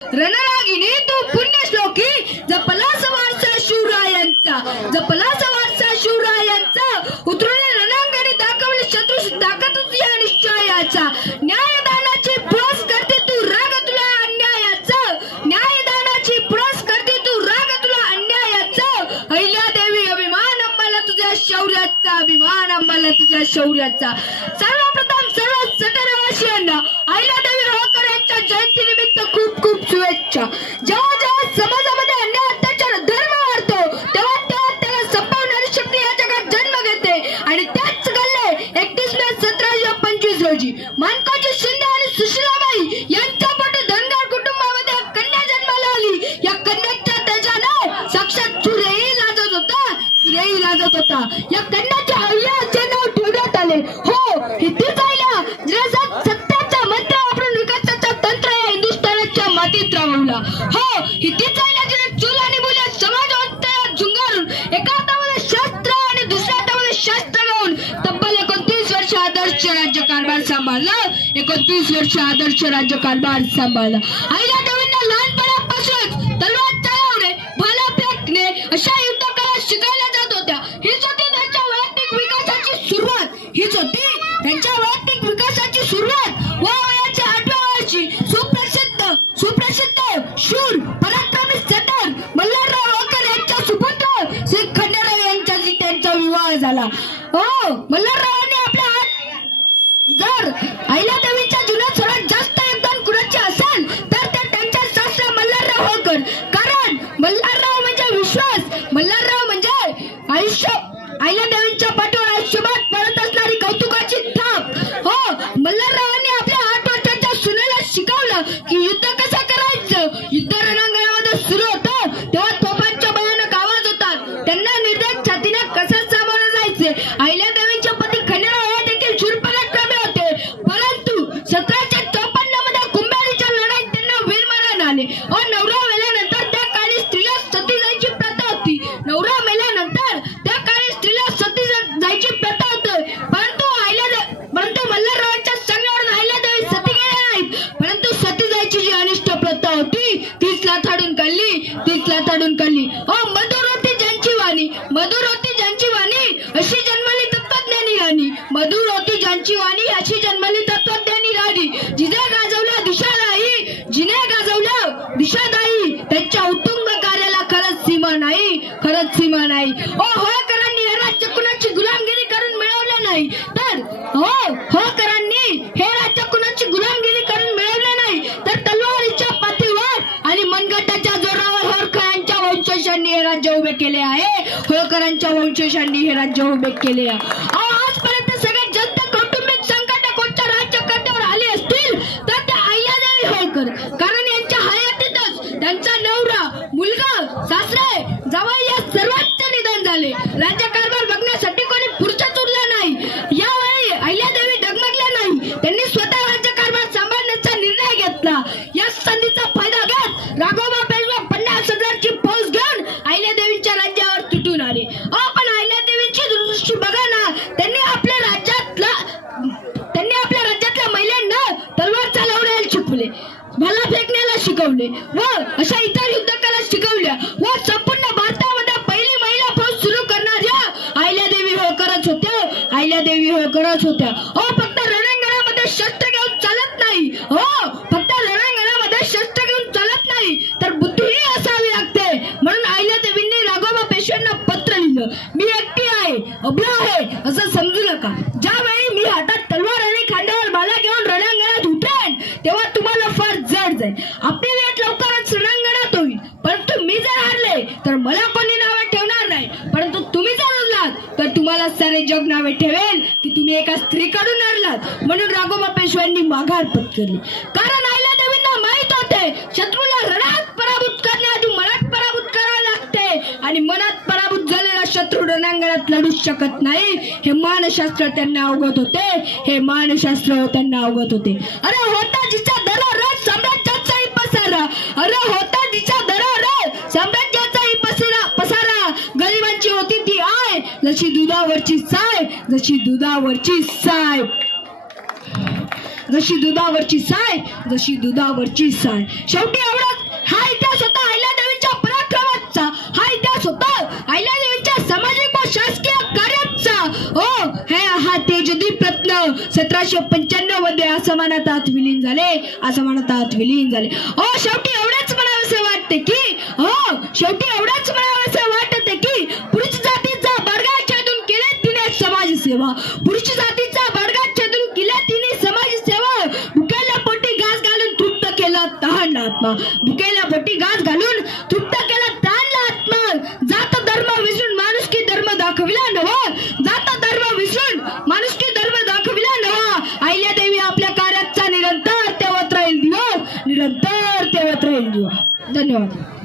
रणरागिणी तू पुण्यश्लोकी जपला वारसा शिवरायांचा, जपला वारसा शिवरायांचा, उतरले रणांगणी दाखवले शत्रू ताकद तुझी निश्चयाचा, न्यायदानाची पुरस करते तू राग तुला अन्यायाचा, न्यायदानाची पुरस करते तू राग तुला अन्यायाचा, अहिल्यादेवी अभिमान आम्हाला तुझ्या शौर्याचा, अभिमान आम्हाला तुझ्या शौर्याचा. सर्वप्रथम सर्व सटरवासियांना अहिल्यादेवी होळकर यांच्या जयंतीनिमित्त खूप खूप शुभेच्छा. जेव्हा जेव्हा समाजामध्ये अन्याय अत्याचार धर्म वाढतो तेव्हा तेव्हा त्याला संपवणारी शक्ती या जगात जन्म घेते आणि त्याच गल्ले 31 मे 1725 रोजी मानकाजी शिंदे आणि सुशीलाबाई यांच्या पोटी धनगर कुटुंबामध्ये कन्या जन्माला आली. या कन्याच्या तेजाने साक्षात सूर्यही लाजत होता, सूर्यही लाजत होता. या कन्याच्या अय्या असे नाव ठेवण्यात आले. हो, ही तीच आयला जिने सत्याचा मंत्र वापरून विकासाचा तंत्र या हिंदुस्थानाच्या मातीत राबवला. हो, ही तीच आयला जिने चूल आणि मुले समाजवंताला झुंगारून एका हातामध्ये शास्त्र आणि दुसऱ्या हातामध्ये शास्त्र घेऊन तब्बल 29 वर्ष आदर्श राज्यकारभार सांभाळला. 29 वर्ष आदर्श राज्यकारभार सांभाळला. अहिल्यादेवींना लहानपणापासूनच तलवार चालवणे, भाला फेकणे अशा युद्धकला शिकायला जात होत्या. हीच होती त्यांच्या वैयक्तिक विकासाची सुरुवात. हीच होती त्यांच्या वैयक्तिक विकासाची सुरुवात. वयाच्या 8व्या वर्षी सुप्रसिद्ध शूर पराक्रमी सटर मल्हारराव होळकर यांच्या सुपुत्र श्री खंडेराव यांच्याशी त्यांचा विवाह झाला. हो, मल्हाररावांनी आपल्या जर अहिल्यादेवीच्या जीवनात सर्वात जास्त योगदान कुणाचे असेल तर ते त्यांच्या सासरा मल्हारराव होळकर. कारण मल्हारराव म्हणजे विश्वास, मल्हारराव म्हणजे आयुष्य, अहिल्यादेवींच्या पाठीवर आयुष्यभर पडत असणारी कौतुकाची थाप. हो, मल्हाररावांनी आपल्या 8 वर्षाच्या सुनेला शिकवलं की युद्ध कसं करायचं. युद्ध रणांगणामध्ये सुरू होतं तेव्हा तोफांच्या भयानक आवाज होतात. त्यांना निर्दय छातीने कसं सामोरं जायचे. अहिल्यादेवींचे पती खंडेराव हे देखील शूर पराक्रमी होते, परंतु 1754 मध्ये कुंभेरीच्या लढाईत त्यांना वीरमरण आले. नवरा मेल्यानंतर त्या काळी स्त्रीला सती जायची प्रथा होती. नवरा मेल्यानंतर त्या काळी स्त्रीला सती जायची प्रथा होती. परंतु मल्हाररावांच्या सांगण्यावरून अहिल्यादेवी सती गेल्या नाहीत, परंतु सती जायची जी अनिष्ट प्रथा होती तीच लाथाडून काढली, तीच लाथाडून काढली. मधुर होती ज्यांची वाणी, मधुर होती ज्यांची वाणी अशी जन्मली तत्वज्ञानी राणी, मधुर होती ज्यांची वाणी अशी जन्मली तत्वज्ञानी राणी. जिने गाजवल्या दिशादायी, जिने गाजवल्या दिशादायी त्यांच्या उत्तुंग कार्याला खरंच सीमा नाही, खरंच सीमा नाही. होळकरांनी हे राज्य कुणाची गुलामगिरी करून मिळवले नाही, तर होळकरांनी हे राज्य कुणाची गुलामगिरी करून मिळवले नाही, तर तलवारीच्या पाठीवर आणि मनगटाच्या जोरावर होळकरांच्या वंशजांनी हे राज्य उभे केले आहे. होळकरांच्या वंशजांनी हे राज्य उभे केले आहे. आजपर्यंत सगळ्यात जास्त कौटुंबिक संकट कोणत्या राज्यकर्त्यावर आली असतील तर ते अहिल्यादेवी होळकर. कारण यांच्या हयातीतच त्यांचा नवरा, मुलगा, सासरे, जावई या सर्वांचे निधन झाले. राज्यकारभार बघण्यासाठी कोणी पुरुषच उरला नाही. यावेळी अहिल्यादेवी डगमगल्या नाही, त्यांनी स्वतः राज्यकारभार सांभाळण्याचा निर्णय घेतला. या संधीचा फायदा घेत राघोबा पेशवा 50,000ची फौज घेऊन अहिल्यादेवींच्या राज्यावर तुटून आले. पण अहिल्यादेवींची दृष्टी बघा ना, त्यांनी आपल्या राज्यातल्या महिलांना तलवार चालवण्याला शिकवले, भाला फेकण्याला शिकवले व अशा इतर युद्धकला शिकवल्या व संपूर्ण भारतामध्ये पहिली महिला फौज सुरू करणाऱ्या अहिल्यादेवी होळकरच होत्या, अहिल्यादेवी होळकरच होत्या. फक्त रणांगणामध्ये शस्त्र घेऊन चालत नाही, फक्त रणांगणामध्ये शस्त्र घेऊन चालत नाही तर बुद्धीही असावी लागते. म्हणून अहिल्यादेवींनी राघोबा पेशव्यांना पत्र लिहिलं, मी एकटी आहे, अबला आहे असं समजू नका. ज्यावेळी मी हातात तलवार आणि खांद्यावर भाला घेऊन रणांगणात उतरेन तेव्हा तुम्हाला फार जड जाईल. आपली वेळ लवकरच रणांगणात होईल, परंतु मी जर हारले तर मला कोणी नावे ठेवणार नाही, परंतु तुम्ही जर हरलात तर तुम्हाला सारे जग नावे ठेवेल की तुम्ही एका स्त्रीकडून हरलात. म्हणून राघोबा पेशव्यांनी माघार पत्करली. कारण अहिल्यादेवींना माहित होते शत्रूला रणात पराभूत करण्याआधी मनात पराभूत करावे लागते आणि मनात पराभूत झालेला शत्रू रणांगणात लढू शकत नाही. हे मानशास्त्र त्यांना अवगत होते, हे मानशास्त्र त्यांना अवगत होते. अरे होता जिचा दररोज साम्राज्याचाही पसारा, अरे होता जिचा दररोज साम्राज्याचाही पसारा, गरिबांची होती ती आय जशी दुधावरची साय, जशी दुधावरची साय. जशी दुधावरची साय, जशी दुधावरची साय. शेवटी एवढाच हा इतिहास होता अहिल्यादेवींच्या पराक्रमाचा, हा इतिहास होता अहिल्यादेवींच्या सामाजिक व शासकीय कार्याचा. हो, हे हा तेजदीप रत्न 1795 मध्ये आसमानात विलीन झाले, आसमानात विलीन झाले. हो, शेवटी एवढेच म्हणावेसे वाटते की, हो शेवटी एवढेच म्हणावेसे वाटते की पुरुष जातीचा बडगा छेदून केले तिने समाजसेवा, पुरुष जातीचा बडगा छेदून केले तिने समाजसेवा. भुकेल्या पोटी घास घालून तृप्त केला तहानला आत्मा, भुकेल्या पोटी घास घालून तृप्त केला तहानला आत्मा. जात धर्म विसरून माणुसकी धर्म दाखविला नवा, जात धर्म विसरून माणुसकी धर्म दाखविला नवा. अहिल्यादेवी आपल्या कार्याचा निरंतर तेवत राहील दिवा, निरंतर तेवत राहील दिवा. धन्यवाद.